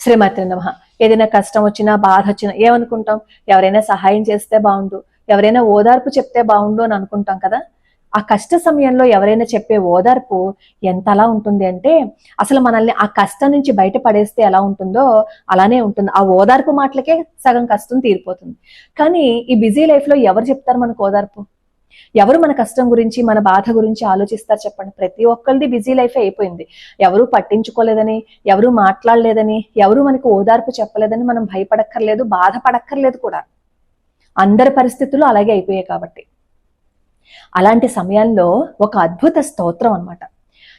శ్రీమతి నమ. ఏదైనా కష్టం వచ్చినా బాధ వచ్చినా ఏమనుకుంటాం? ఎవరైనా సహాయం చేస్తే బాగుండు. ఎవరైనా ఓదార్పు చెప్తే బాగుండు అని అనుకుంటాం కదా? ఆ కష్ట సమయంలో ఎవరైనా చెప్పే ఓదార్పు ఎంతలా ఉంటుంది అంటే అసలు మనల్ని ఆ కష్టం నుంచి బయటపడేస్తే ఎలా ఉంటుందో అలానే ఉంటుంది. ఆ ఓదార్పు మాటలకే సగం కష్టం తీరిపోతుంది. కానీ ఈ బిజీ లైఫ్లో ఎవరు చెప్తారు మనకు ఓదార్పు? ఎవరు మన కష్టం గురించి మన బాధ గురించి ఆలోచిస్తారు చెప్పండి. ప్రతి ఒక్కరిది బిజీ లైఫ్ అయిపోయింది. ఎవరు పట్టించుకోలేదని ఎవరు మాట్లాడలేదని ఎవరు మనకు ఓదార్పు చెప్పలేదని మనం భయపడక్కర్లేదు బాధపడక్కర్లేదు కూడా. అందరి పరిస్థితులు అలాగే అయిపోయాయి కాబట్టి. అలాంటి సమయాల్లో ఒక అద్భుత స్తోత్రం అన్నమాట.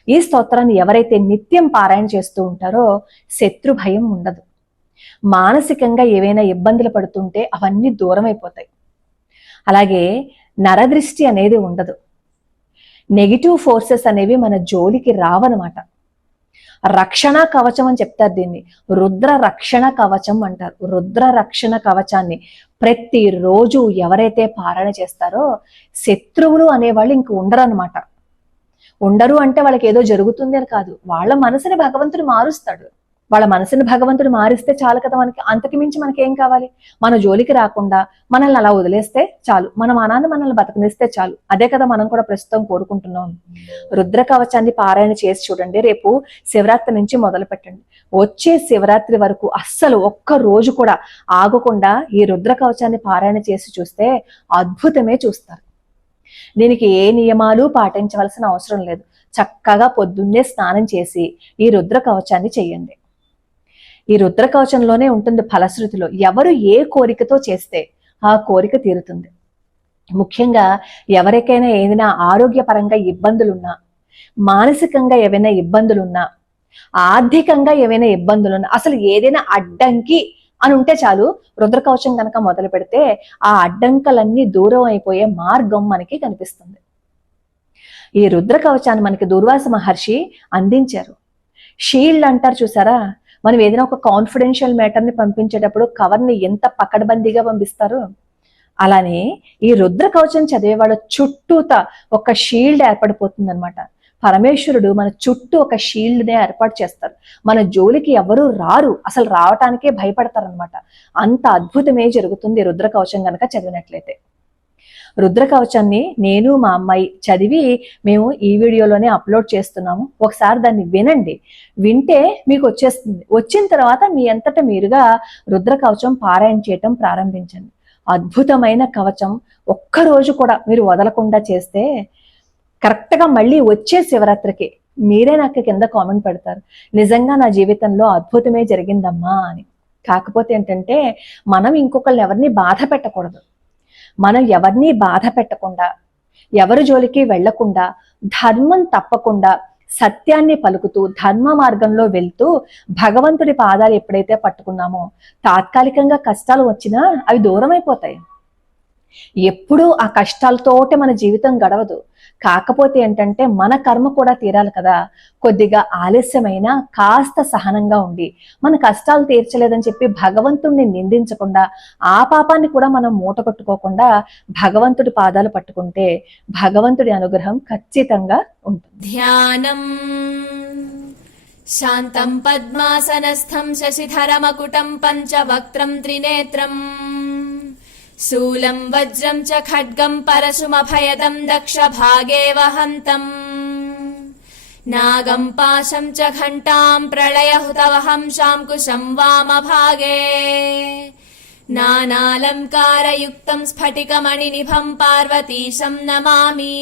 ఈ స్తోత్రాన్ని ఎవరైతే నిత్యం పారాయణ చేస్తూ ఉంటారో శత్రు భయం ఉండదు. మానసికంగా ఏవైనా ఇబ్బందులు పడుతుంటే అవన్నీ దూరం అయిపోతాయి అలాగే నరదృష్టి అనేది ఉండదు. నెగిటివ్ ఫోర్సెస్ అనేవి మన జోలికి రావనమాట రక్షణ కవచం అని చెప్తారు దీన్ని. రుద్ర రక్షణ కవచం అంటారు. రుద్ర రక్షణ కవచాన్ని ప్రతిరోజు ఎవరైతే పాలన చేస్తారో శత్రువులు అనేవాళ్ళు ఇంక ఉండరు అనమాట ఉండరు అంటే వాళ్ళకి ఏదో జరుగుతుంది అని కాదు. వాళ్ళ మనసుని భగవంతుడు మారుస్తాడు. వాళ్ళ మనసుని భగవంతుడు మారిస్తే చాలు కదా మనకి. అంతకు మించి మనకి ఏం కావాలి? మన జోలికి రాకుండా మనల్ని అలా వదిలేస్తే చాలు. మన మనాన్ని మనల్ని బతకనిస్తే చాలు. అదే కదా మనం కూడా ప్రస్తుతం కోరుకుంటున్నాం. రుద్ర కవచాన్ని పారాయణ చేసి చూడండి. రేపు శివరాత్రి నుంచి మొదలు పెట్టండి. వచ్చే శివరాత్రి వరకు అస్సలు ఒక్క రోజు కూడా ఆగకుండా ఈ రుద్ర కవచాన్ని పారాయణ చేసి చూస్తే అద్భుతమే చూస్తారు. దీనికి ఏ నియమాలు పాటించవలసిన అవసరం లేదు. చక్కగా పొద్దున్నే స్నానం చేసి ఈ రుద్ర కవచాన్ని చెయ్యండి ఈ రుద్ర కవచంలోనే ఉంటుంది ఫలశ్రుతిలో. ఎవరు ఏ కోరికతో చేస్తే ఆ కోరిక తీరుతుంది. ముఖ్యంగా ఎవరికైనా ఏదైనా ఆరోగ్యపరంగా ఇబ్బందులున్నా మానసికంగా ఏవైనా ఇబ్బందులున్నా ఆర్థికంగా ఏవైనా ఇబ్బందులున్నా అసలు ఏదైనా అడ్డంకి అని ఉంటే చాలు రుద్ర కవచం కనుక మొదలు పెడితే ఆ అడ్డంకలన్నీ దూరం అయిపోయే మార్గం మనకి కనిపిస్తుంది. ఈ రుద్ర కవచాన్ని మనకి దుర్వాస మహర్షి అందించారు. షీల్డ్ అంటారు చూసారా? మనం ఏదైనా ఒక కాన్ఫిడెన్షియల్ మ్యాటర్ని పంపించేటప్పుడు కవర్ని ఎంత పకడ్బందీగా పంపిస్తారు. అలానే ఈ రుద్ర కవచం చదివేవాడు చుట్టూత ఒక షీల్డ్ ఏర్పడిపోతుంది అనమాట పరమేశ్వరుడు మన చుట్టూ ఒక షీల్డ్ నే ఏర్పాటు చేస్తారు. మన జోలికి ఎవరు రారు. అసలు రావటానికే భయపడతారనమాట అంత అద్భుతమే జరుగుతుంది రుద్ర కవచం గనక చదివినట్లయితే. రుద్ర కవచాన్ని నేను మా అమ్మాయి చదివి మేము ఈ వీడియోలోనే అప్లోడ్ చేస్తున్నాము. ఒకసారి దాన్ని వినండి. వింటే మీకు వచ్చేస్తుంది. వచ్చిన తర్వాత మీ అంతట మీరుగా రుద్ర కవచం పారాయణ చేయటం ప్రారంభించండి. అద్భుతమైన కవచం. ఒక్క రోజు కూడా మీరు వదలకుండా చేస్తే కరెక్ట్గా మళ్ళీ వచ్చే శివరాత్రికి మీరే నాకు కింద కామెంట్ పెడతారు. నిజంగా నా జీవితంలో అద్భుతమే జరిగిందమ్మా అని. కాకపోతే ఏంటంటే మనం ఇంకొకళ్ళని ఎవరిని బాధ పెట్టకూడదు. మనం ఎవరిని బాధ పెట్టకుండా ఎవరి జోలికి వెళ్ళకుండా ధర్మం తప్పకుండా సత్యాన్ని పలుకుతూ ధర్మ మార్గంలో వెళ్తూ భగవంతుడి పాదాలు ఎప్పుడైతే పట్టుకున్నామో తాత్కాలికంగా కష్టాలు వచ్చినా అవి దూరం అయిపోతాయి ఎప్పుడూ ఆ కష్టాలతోటే మన జీవితం గడవదు. కాకపోతే ఏంటంటే మన కర్మ కూడా తీరాలి కదా. కొద్దిగా ఆలస్యమైన కాస్త సహనంగా ఉండి మన కష్టాలు తీర్చలేదని చెప్పి భగవంతుడిని నిందించకుండా ఆ పాపాన్ని కూడా మనం మూట కొట్టుకోకుండా భగవంతుడి పాదాలు పట్టుకుంటే భగవంతుడి అనుగ్రహం ఖచ్చితంగా ఉంటుంది. ధ్యానం. శాంతం పద్మాసనస్థం శశిధరమకుటం పంచవక్త్రం త్రినేత్రం. शूलम् वज्रम् च खड्गम् परशुमभयदम् दक्षभागे वहन्तम् नागम् पाशम् च घण्टाम् प्रलयहुतवहम् शाङ्कुशम् वामभागे। नानालङ्कारयुक्तम् स्फटिकमणिनिभम् पार्वतीशम् नमामि।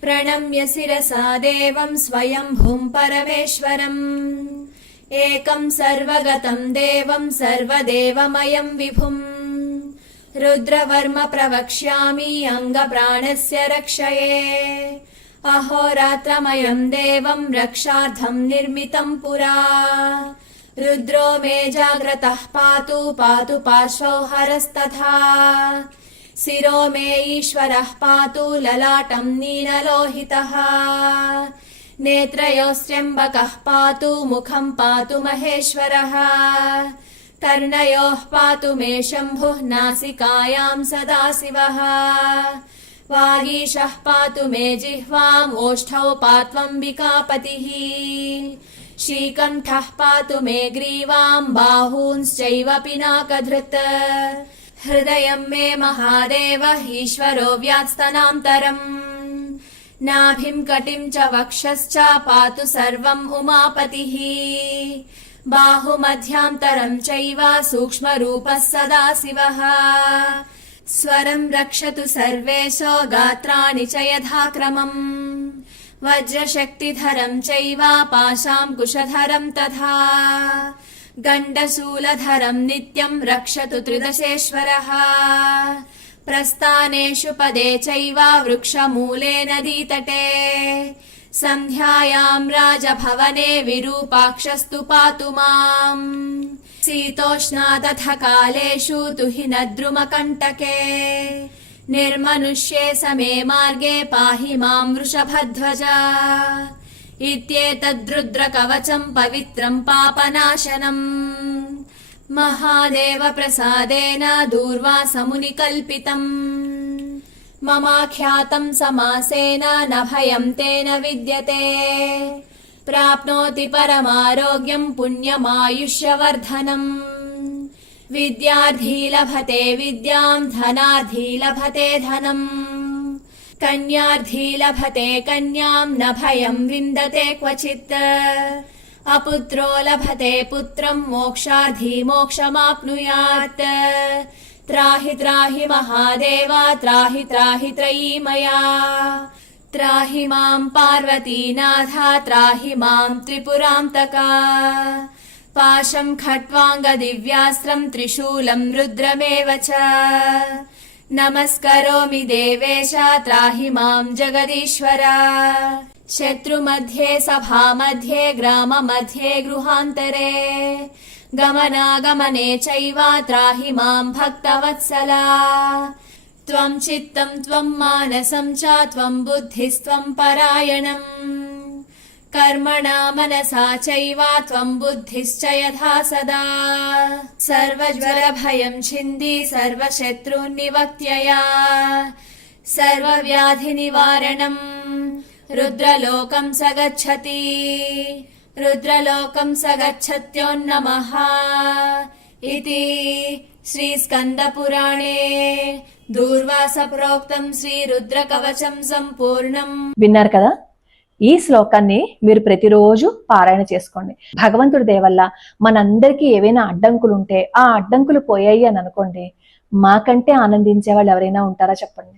प्रणम्य शिरसा देवम् स्वयम्भुम् परमेश्वरम्। एकम् सर्वगतम् देवम् सर्वदेवमयम् विभुम् रुद्रवर्म प्रवक्ष्यामि अङ्गप्राणस्य रक्षये। अहोरात्रमयम् देवम् रक्षार्थम् निर्मितम् पुरा। रुद्रो मे जाग्रतः पातु पातु पार्श्वौ हरस्तथा। शिरो मे ईश्वरः पातु ललाटम् नीनलोहितः नेत्रयोस्त्र्यम्बकः पातु मुखम् पातु महेश्वरः कर्णयोः पातु मे शम्भुः नासिकायाम् सदाशिवः वागीशः पातु मे जिह्वाम् ओष्ठौ पात्वम्बिकापतिः। श्रीकण्ठः पातु मे ग्रीवाम् बाहूंश्चैव पिनाकधृत् हृदयम् मे महादेव ईश्वरो व्यात्स्तनान्तरम् नाभिम् कटिम् च वक्षश्च पातु सर्वम् उमापतिः बाहुमध्यान्तरम् चैव सूक्ष्मरूपः सदा शिवः स्वरम् रक्षतु सर्वेशो गात्राणि च यथा क्रमम् वज्रशक्तिधरम् चैव पाशाम् कुशधरम् तथा गण्डशूलधरम् नित्यम् रक्षतु त्रिदशेश्वरः प्रस्थानेषु पदे चैव वृक्षमूले नदीतटे सन्ध्यायाम् राजभवने विरूपाक्षस्तु पातु माम् शीतोष्णा तथा कालेषु तुहिनद्रुमकण्टके निर्मनुष्ये समे मार्गे पाहि माम् वृषभध्वज इत्येतद्रुद्रकवचम् पवित्रम् पापनाशनम् महादेव प्रसादेन दूर्वासमुनिकल्पितम् ममाख्यातम् समासेन न भयम् तेन विद्यते। प्राप्नोति परमारोग्यम् पुण्यमायुष्यवर्धनम्। विद्यार्थी लभते विद्याम् धनार्थी लभते धनम्। कन्यार्थी लभते कन्याम् न भयम् विन्दते क्वचित्। अपुत्रो लभते पुत्रम् मोक्षार्थी मोक्षमाप्नुयात् त्राहि त्राहि महादेव त्राहि त्राहि त्रयी मया। त्राहि माम् पार्वतीनाथ त्राहि माम् त्रिपुरान्तका। पाशम् खट्वाङ्गदिव्यास्त्रम् त्रिशूलम् रुद्रमेव च। नमस्करोमि देवेश त्राहि माम् जगदीश्वर शत्रुमध्ये सभामध्ये ग्राममध्ये गृहान्तरे। गमनागमने चैव त्राहि माम् भक्तवत्सला। त्वम् चित्तम् त्वम् मानसम् च त्वम् बुद्धिस्त्वम् परायणम्। कर्मणा मनसा चैव त्वम् बुद्धिश्च यथा सदा। सर्वज्वरभयम् छिन्दी सर्वशत्रून्निवक्त्यया सर्वव्याधिनिवारणम् रुद्रलोकम् स गच्छति रुद्रलोकम् स गच्छत्योन्नमः इति श्रीस्कन्दपुराणे दूर्वासप्रोक्तम् श्रीरुद्रकवचम् सम्पूर्णम् విన్నారు కదా ఈ శ్లోకాన్ని మీరు ప్రతిరోజు పారాయణ చేసుకోండి భగవంతుడి దయ వల్ల మనందరికీ ఏవైనా అడ్డంకులు ఉంటే ఆ అడ్డంకులు పోయాయి అని అనుకోండి మాకంటే ఆనందించే వాళ్ళు ఎవరైనా ఉంటారా చెప్పండి